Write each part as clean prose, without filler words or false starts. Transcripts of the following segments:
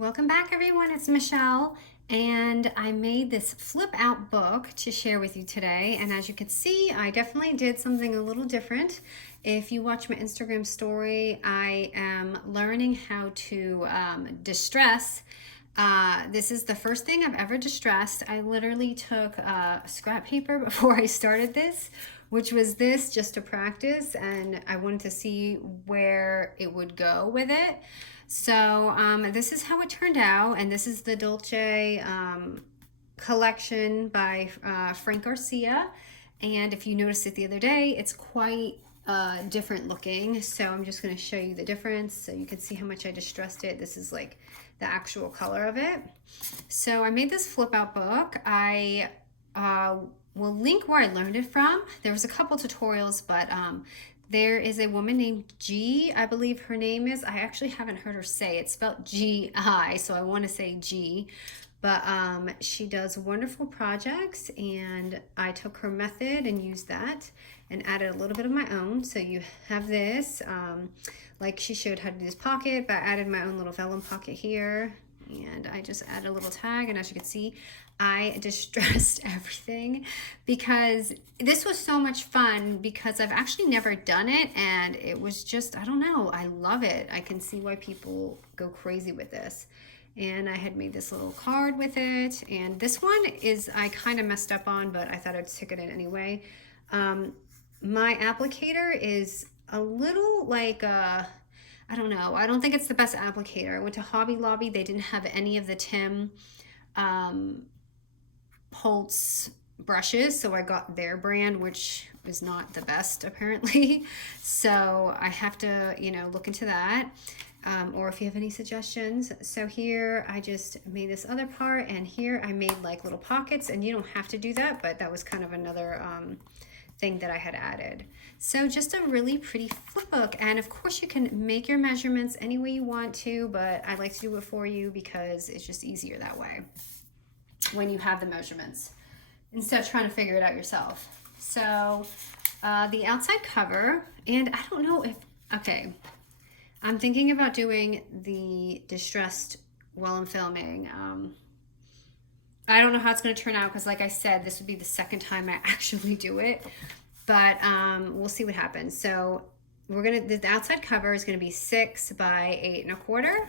Welcome back everyone, it's Michelle and I made this flip out book to share with you today, and as you can see I definitely did something a little different. If you watch my Instagram story, I am learning how to distress. This is the first thing I've ever distressed. I literally took scrap paper before I started this, which was this, just to practice, and I wanted to see where it would go with it. So this is how it turned out, and this is the Dolce collection by Frank Garcia. And if you noticed it the other day, it's quite different looking. So I'm just going to show you the difference so you can see how much I distressed it. This is like the actual color of it. So I made this flip out book. I will link where I learned it from. There was a couple tutorials, but there is a woman named G, I believe her name is. I actually haven't heard her say it. It's spelled G-I, so I want to say G. But she does wonderful projects, and I took her method and used that and added a little bit of my own. So you have this, like she showed how to do this pocket, but I added my own little vellum pocket here. And I just added a little tag, and as you can see, I distressed everything because this was so much fun, because I've actually never done it, and it was just, I don't know, I love it. I can see why people go crazy with this. And I had made this little card with it, and this one is, I kind of messed up on, but I thought I'd stick it in anyway. My applicator is a little like I don't know. I don't think it's the best applicator. I went to Hobby Lobby. They didn't have any of the Tim Holtz brushes, so I got their brand, which is not the best apparently. So I have to, you know, look into that. Or if you have any suggestions. So here I just made this other part, and here I made like little pockets, and you don't have to do that, but that was kind of another thing that I had added. So just a really pretty flip book, and of course you can make your measurements any way you want to, but I like to do it for you because it's just easier that way when you have the measurements instead of trying to figure it out yourself. So the outside cover, and I don't know if, okay, I'm thinking about doing the distressed while I'm filming. I don't know how it's going to turn out because, like I said, this would be the second time I actually do it, but we'll see what happens. So we're going to, the outside cover is going to be 6 by 8 1/4.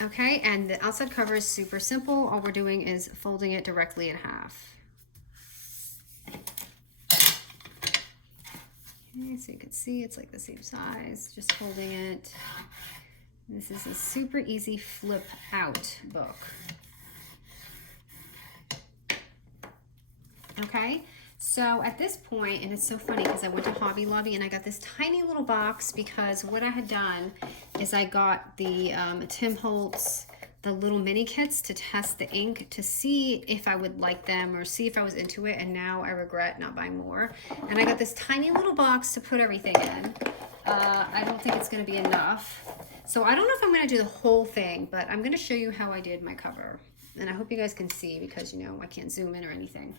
Okay, and the outside cover is super simple. All we're doing is folding it directly in half. Okay, so you can see it's like the same size, just folding it. This is a super easy flip out book. Okay, so at this point, and it's so funny because I went to Hobby Lobby and I got this tiny little box, because what I had done is I got the Tim Holtz, the little mini kits to test the ink to see if I would like them or see if I was into it, and now I regret not buying more. And I got this tiny little box to put everything in. I don't think it's going to be enough. So I don't know if I'm going to do the whole thing, but I'm going to show you how I did my cover. And I hope you guys can see, because, you know, I can't zoom in or anything.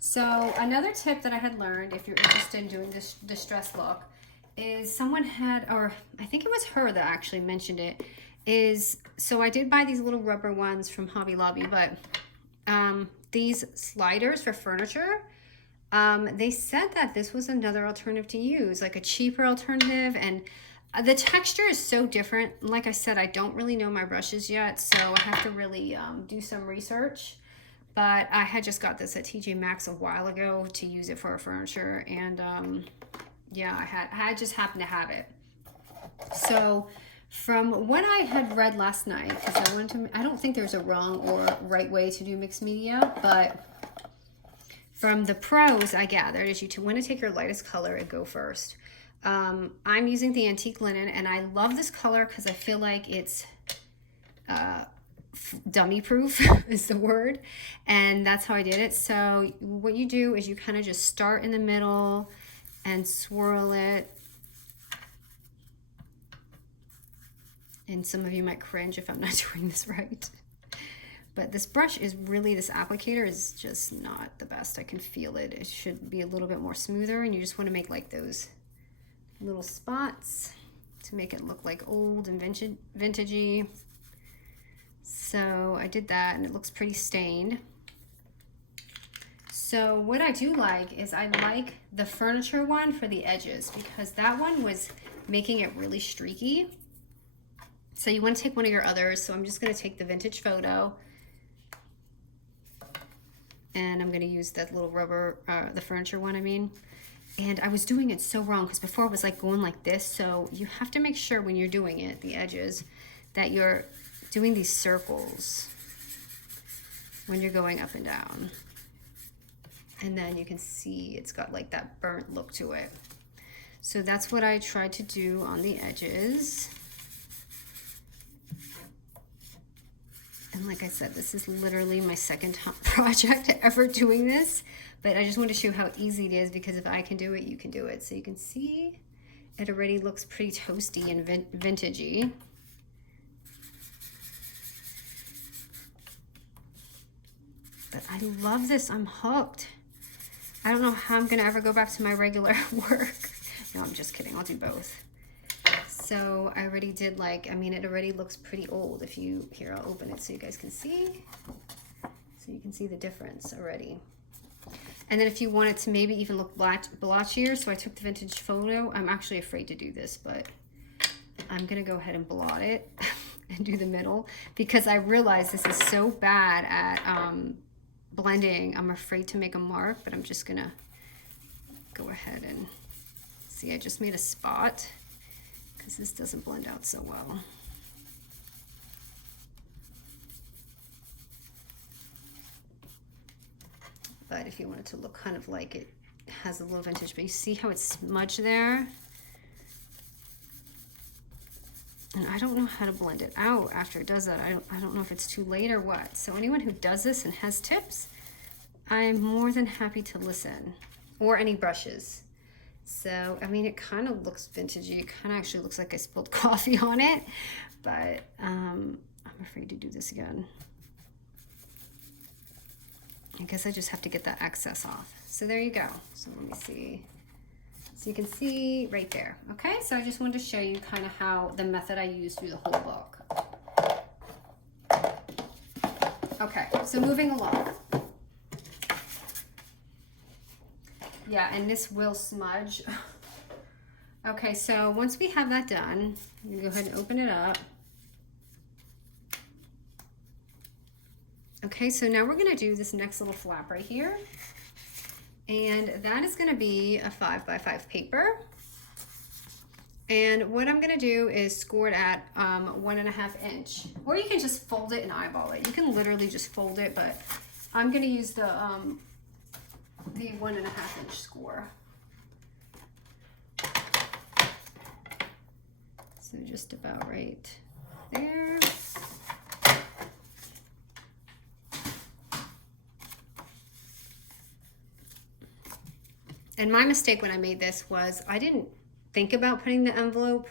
So another tip that I had learned, if you're interested in doing this distress look, is someone had, or I think it was her that actually mentioned it, is, so I did buy these little rubber ones from Hobby Lobby, but these sliders for furniture, they said that this was another alternative to use, like a cheaper alternative, and the texture is so different. Like I said, I don't really know my brushes yet, so I have to really do some research. But I had just got this at TJ Maxx a while ago to use it for our furniture, and yeah, I just happened to have it. So from what I had read last night, because I wanted to, I don't think there's a wrong or right way to do mixed media, but from the pros I gathered is you want to take your lightest color and go first. I'm using the antique linen, and I love this color because I feel like it's dummy proof is the word, and that's how I did it. So what you do is you kind of just start in the middle and swirl it. And some of you might cringe if I'm not doing this right. But this brush is really, this applicator is just not the best. I can feel it. It should be a little bit more smoother, and you just want to make like those little spots to make it look like old and vintagey. So I did that and it looks pretty stained. So what I do like is I like the furniture one for the edges because that one was making it really streaky. So you want to take one of your others. So I'm just going to take the vintage photo and I'm going to use that little rubber, the furniture one, I mean. And I was doing it so wrong because before it was like going like this. So you have to make sure when you're doing it, the edges, that you're doing these circles when you're going up and down. And then you can see it's got like that burnt look to it. So that's what I tried to do on the edges. And like I said, this is literally my second project ever doing this, but I just want to show how easy it is because if I can do it, you can do it. So you can see it already looks pretty toasty and vintagey. But I love this, I'm hooked. I don't know how I'm gonna ever go back to my regular work. No, I'm just kidding, I'll do both. So I already did like, I mean, it already looks pretty old. If you, here, I'll open it so you guys can see. So you can see the difference already. And then if you want it to maybe even look blotchier, so I took the vintage photo. I'm actually afraid to do this, but I'm gonna go ahead and blot it and do the middle because I realize this is so bad at blending. I'm afraid to make a mark, but I'm just gonna go ahead and see, I just made a spot. This doesn't blend out so well. But if you want it to look kind of like it has a little vintage, but you see how it's smudged there? And I don't know how to blend it out after it does that. I don't know if it's too late or what. So anyone who does this and has tips, I'm more than happy to listen. Or any brushes. So, I mean, it kind of looks vintagey. It kind of actually looks like I spilled coffee on it, but I'm afraid to do this again. I guess I just have to get that excess off. So there you go. So let me see. So you can see right there. Okay, so I just wanted to show you kind of how the method I used through the whole book. Okay, so moving along. Yeah, and this will smudge. Okay, so once we have that done, I'm gonna go ahead and open it up. Okay, so now we're gonna do this next little flap right here. And that is gonna be a 5x5 paper. And what I'm gonna do is score it at 1.5 inch. Or you can just fold it and eyeball it. You can literally just fold it, but I'm gonna use the 1.5 inch score. So just about right there. And my mistake when I made this was I didn't think about putting the envelope.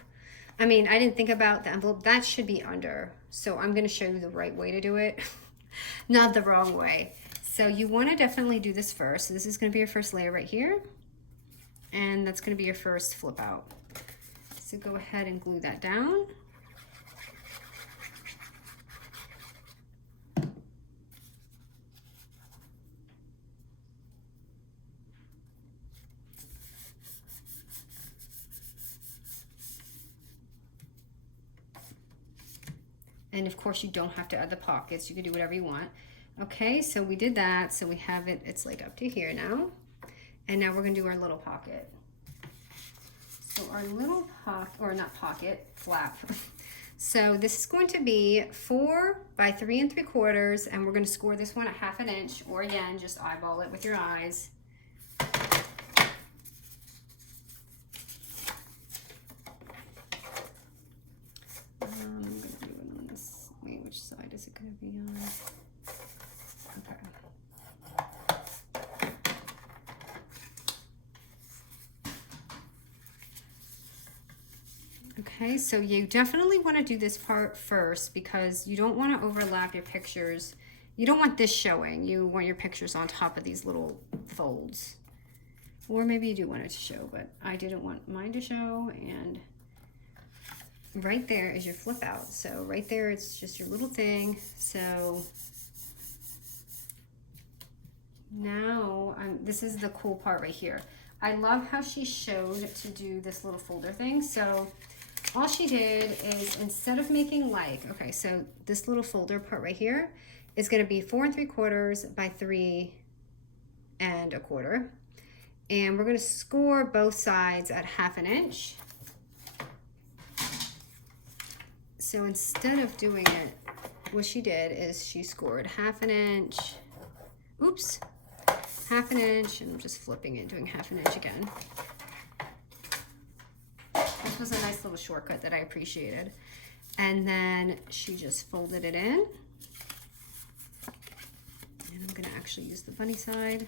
I mean, I didn't think about the envelope. That should be under. So I'm gonna show you the right way to do it, not the wrong way. So you want to definitely do this first. So this is going to be your first layer right here. And that's going to be your first flip out. So go ahead and glue that down. And of course you don't have to add the pockets. You can do whatever you want. Okay, so we did that. So we have it, it's like up to here now. And now we're gonna do our little pocket. So our little pocket, or not pocket, flap. So this is going to be 4 by 3 3/4, and we're gonna score this one at 1/2 inch, or again, just eyeball it with your eyes. I'm gonna do it on this, wait, which side is it gonna be on? Okay. Okay, so you definitely want to do this part first because you don't want to overlap your pictures. You don't want this showing. You want your pictures on top of these little folds. Or maybe you do want it to show, but I didn't want mine to show. And right there is your flip out. So right there, it's just your little thing. So now this is the cool part right here. I love how she showed to do this little folder thing. So all she did is, instead of making like, okay, so this little folder part right here is going to be 4 3/4 by 3 1/4. And we're going to score both sides at 1/2 inch. So instead of doing it, what she did is she scored 1/2 inch, oops, 1/2 inch, and I'm just flipping it, doing 1/2 inch again. This was a nice little shortcut that I appreciated. And then she just folded it in. And I'm gonna actually use the bunny side.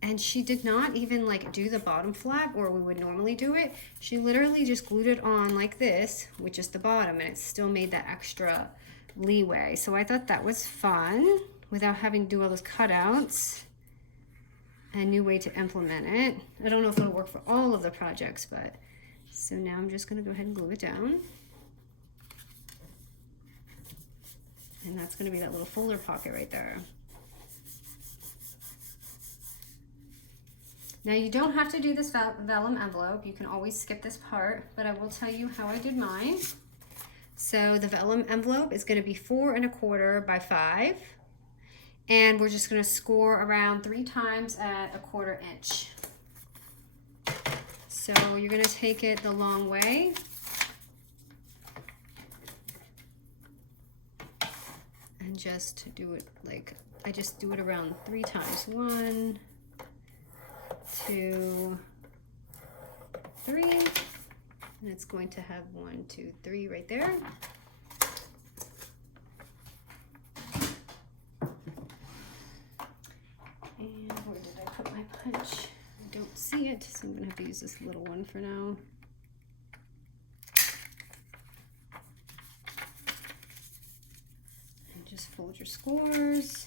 And she did not even like do the bottom flap where we would normally do it. She literally just glued it on like this, which is the bottom, and it still made that extra leeway. So I thought that was fun without having to do all those cutouts. A new way to implement it. I don't know if it'll work for all of the projects, but so now I'm just gonna go ahead and glue it down. And that's gonna be that little folder pocket right there. Now you don't have to do this vellum envelope. You can always skip this part, but I will tell you how I did mine. So the vellum envelope is gonna be 4 1/4 by 5. And we're just gonna score around 3 times at 1/4 inch. So you're gonna take it the long way. And just do it like, I just do it around 3 times. 1, 2, 3. And it's going to have 1, 2, 3 right there. And where did I put my punch? I don't see it, so I'm gonna have to use this little one for now. And just fold your scores.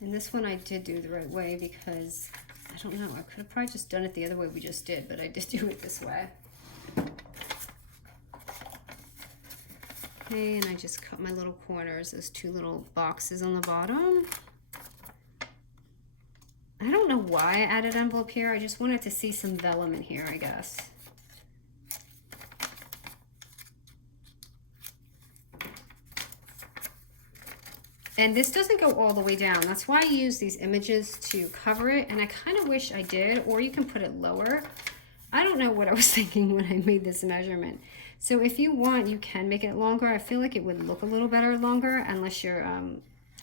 And this one I did do the right way because, I don't know, I could have probably just done it the other way we just did, but I did do it this way. Okay, and I just cut my little corners, those 2 little boxes on the bottom. I don't know why I added envelope here. I just wanted to see some vellum in here, I guess. And this doesn't go all the way down. That's why I use these images to cover it. And I kind of wish I did, or you can put it lower. I don't know what I was thinking when I made this measurement. So if you want, you can make it longer. I feel like it would look a little better longer unless you're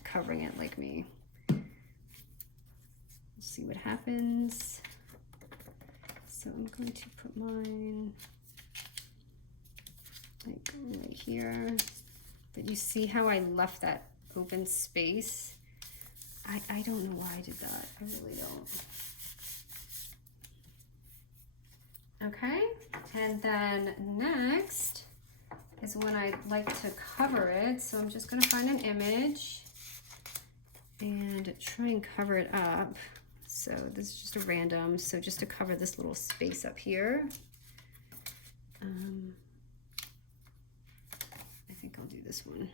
covering it like me. See what happens. So I'm going to put mine like right here. But you see how I left that open space? I don't know why I did that. I really don't. Okay, and then next is when I like to cover it. So I'm just gonna find an image and try and cover it up. So this is just a random, so just to cover this little space up here. I think I'll do this one.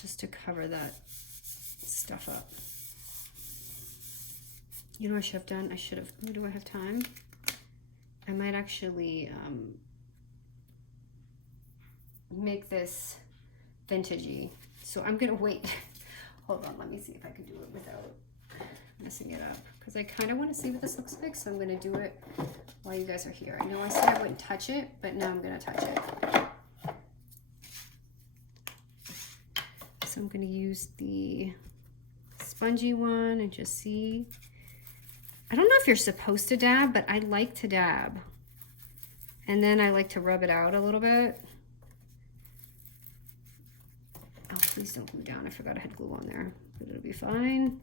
Just to cover that stuff up. You know what I should have done? I should have, oh, do I have time? I might actually make this vintagey. So I'm gonna wait. Hold on, let me see if I can do it without messing it up. Because I kind of want to see what this looks like, so I'm gonna do it while you guys are here. I know I said I wouldn't touch it, but now I'm gonna touch it. So I'm gonna use the spongy one and just see. I don't know if you're supposed to dab, but I like to dab. And then I like to rub it out a little bit. Oh, please don't glue down. I forgot I had glue on there, but it'll be fine.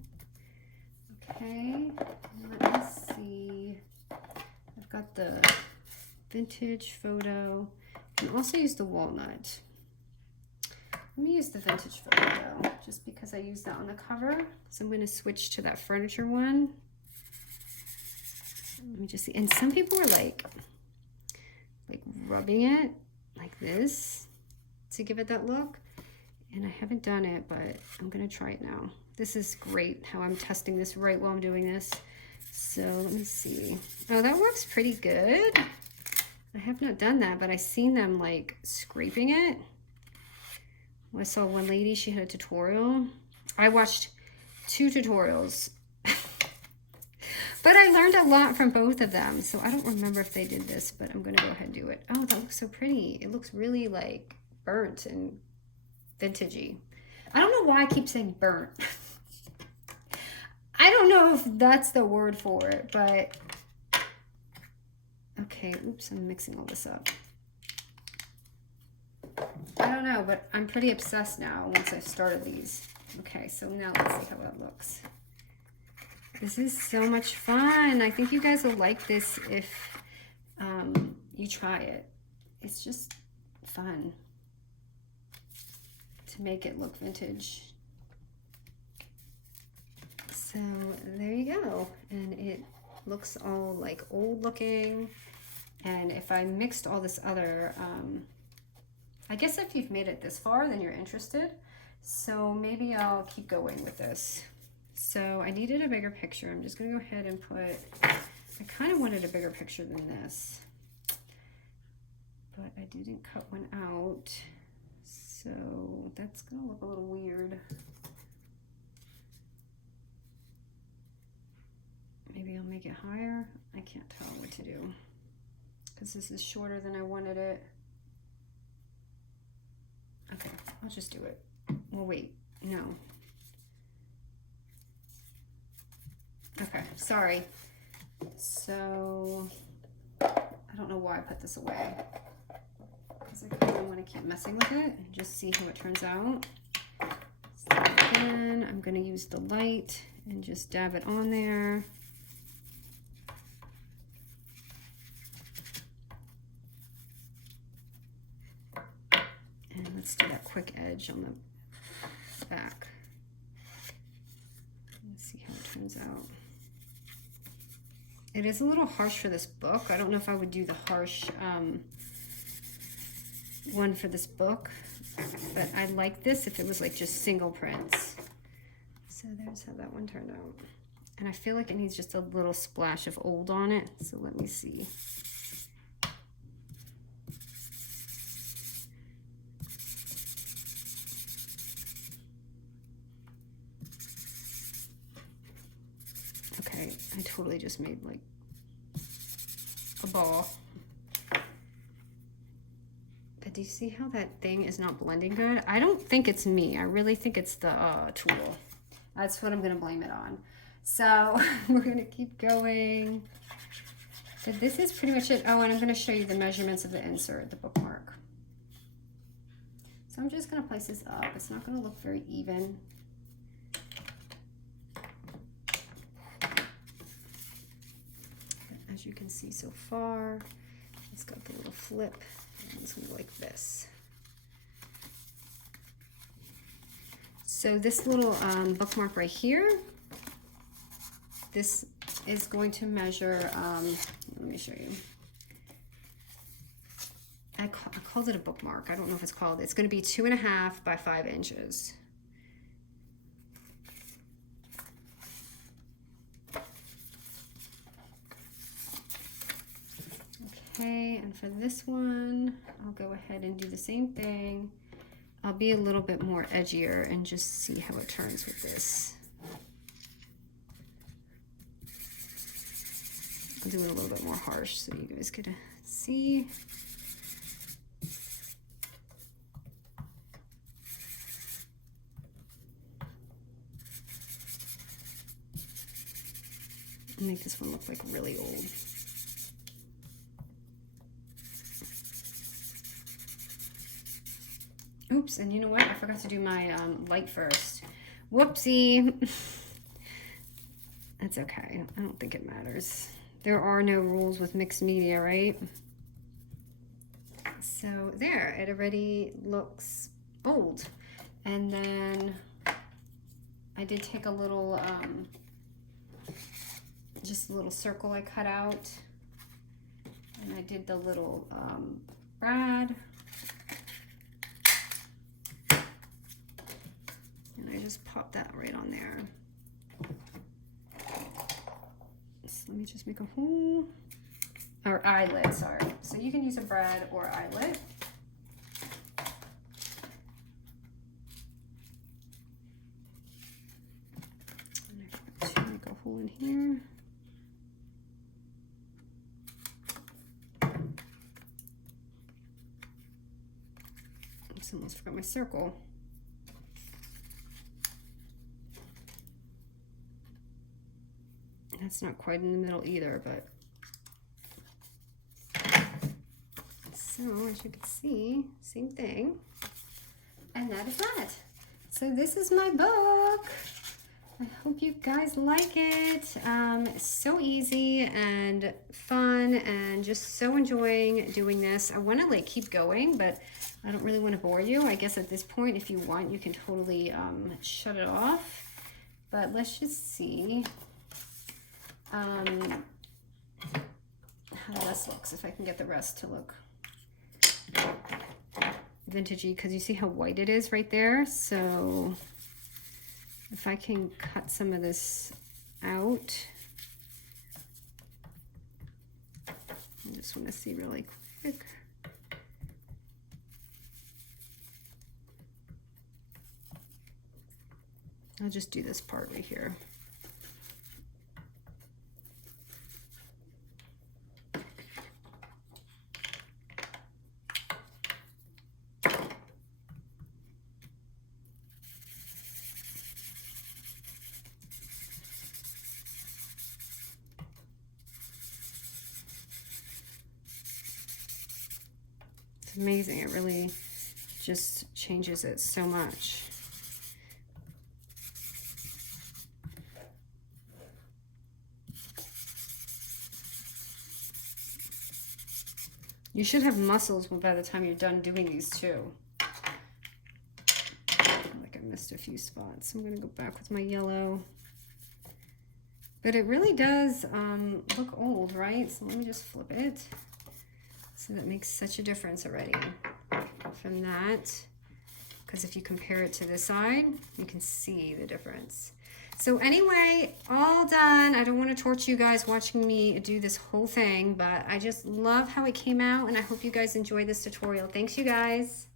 Okay, let me see. I've got the vintage photo. You can also use the walnut. Let me use the vintage photo just because I used that on the cover. So I'm going to switch to that furniture one. Let me just see. And some people are like rubbing it like this to give it that look. And I haven't done it, but I'm going to try it now. This is great how I'm testing this right while I'm doing this. So let me see. Oh, that works pretty good. I have not done that, but I seen them like scraping it. I saw one lady, she had a tutorial. I watched 2 tutorials. But I learned a lot from both of them. So I don't remember if they did this, but I'm going to go ahead and do it. Oh, that looks so pretty. It looks really like burnt and vintagey. I don't know why I keep saying burnt. I don't know if that's the word for it, but okay, oops, I'm mixing all this up. I don't know, but I'm pretty obsessed now once I've started these. Okay, so now let's see how that looks. This is so much fun. I think you guys will like this if you try it. It's just fun to make it look vintage. So there you go. And it looks all like old looking. And if I mixed all this other, I guess if you've made it this far, then you're interested. So maybe I'll keep going with this. So I needed a bigger picture. I'm just gonna go ahead and put, I kind of wanted a bigger picture than this, but I didn't cut one out. So that's gonna look a little weird. Maybe I'll make it higher. I can't tell what to do because this is shorter than I wanted it. Okay, I'll just do it. Well, wait, no. Okay, sorry. So I don't know why I put this away because I kind of want to keep messing with it and just see how it turns out. So again, I'm going to use the light and just dab it on there. And let's do that quick edge on the back. Let's see how it turns out. It is a little harsh for this book. I don't know if I would do the harsh one for this book, but I like this if it was like just single prints. So there's how that one turned out. And I feel like it needs just a little splash of old on it. So let me see. Okay, I totally just made like a ball. But do you see how that thing is not blending good? I don't think it's me. I really think it's the tool. That's what I'm going to blame it on. So we're going to keep going. But this is pretty much it. Oh, and I'm going to show you the measurements of the insert, the bookmark. So I'm just going to place this up. It's not going to look very even. As you can see so far, it's got the little flip, and it's going to go like this. So this little bookmark right here, this is going to measure, let me show you. I called it a bookmark. I don't know if it's called. It's going to be 2.5 by 5 inches. Okay, and for this one, I'll go ahead and do the same thing. I'll be a little bit more edgier and just see how it turns with this. I'll do it a little bit more harsh so you guys could see. I'll make this one look like really old. Oops, and you know what? I forgot to do my light first. Whoopsie. That's okay. I don't think it matters. There are no rules with mixed media, right? So there, it already looks old. And then I did take a little, just a little circle I cut out. And I did the little brad. And I just popped that right on there. So let me just make a hole. Or eyelet, sorry. So you can use a brad or eyelet. And I forgot to make a hole in here. I just almost forgot my circle. That's not quite in the middle either, but so as you can see, same thing. And that is that. So this is my book. I hope you guys like it. It's so easy and fun and just so enjoying doing this. I want to like keep going, but I don't really want to bore you. I guess at this point, if you want, you can totally shut it off. But let's just see how the rest looks, if I can get the rest to look vintagey, because you see how white it is right there. So if I can cut some of this out, I just want to see really quick. I'll just do this part right here. It's amazing. It really just changes it so much. You should have muscles by the time you're done doing these too. Like I missed a few spots. I'm gonna go back with my yellow. But it really does look old, right? So let me just flip it. So that makes such a difference already from that. Because if you compare it to this side, you can see the difference. So anyway, all done. I don't want to torture you guys watching me do this whole thing, but I just love how it came out, and I hope you guys enjoy this tutorial. Thanks, you guys.